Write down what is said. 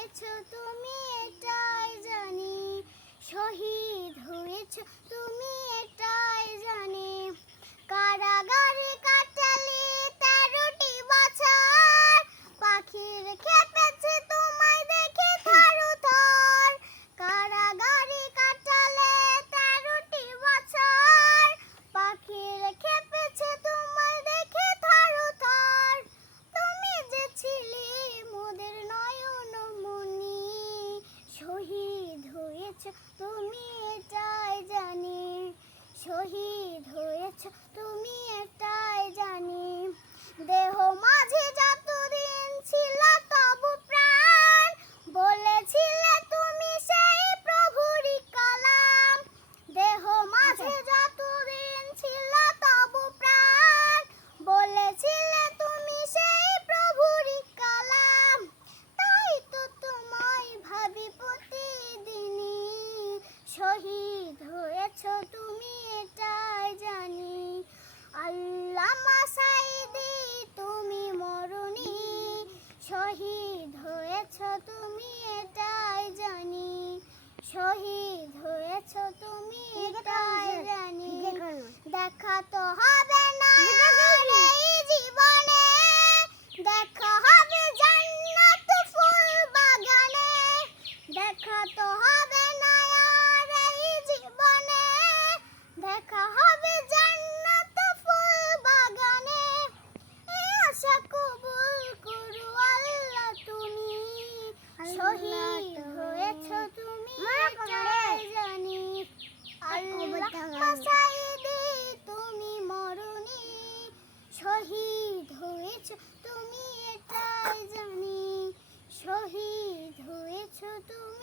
হয়েছ তুমি এটাই জানি, শহীদ হয়েছ তুমি এটাই জানি। কারাগারে কাটালে 13টি বছর, পাখির খেপেছে তোমায় দেখে থরথর। কারাগারে কাটালে 13টি বছর, পাখির খেপেছে তোমায় দেখে থরথর। তুমি যে ছিলে মোদের নয়নমণি, শহীদ হয়েছ তুমি এটাই জানি, শহীদ হয়েছ তুমি এটাই জানি। দেহ মাঝে যতদিন ছিল তবু প্রাণ, বলেছিলে তুমি সেই প্রভুরই কালাম। দেহ মাঝে যতদিন ছিল তবু প্রাণ, বলেছিলে তুমি সেই প্রভুরই কালাম। তাই তো তোমায় ভাবি প্রতিদিনই, শহীদ হয়েছ তুমি এটাই জানি। আল্লামা সাঈদী তুমি মরণি, শহীদ হয়েছ তুমি এটাই জানি, শহীদ হয়েছ তুমি এটাই জানি। দেখা তো হবে না এই জীবনে, দেখা হবে জান্নাত ফুল বাগানে। দেখা তো হবে না আর এই জীবনে, দেখা হবে জান্নাত ফুল বাগানে। এই আশা কবুল করো আল্লাহ তুমি, শহীদ হয়েছ তুমি এটাই জানি। আল্লামা সাঈদী তুমি মরণি, শহীদ হয়েছ তুমি এটাই জানি, শহীদ হয়েছ তুমি।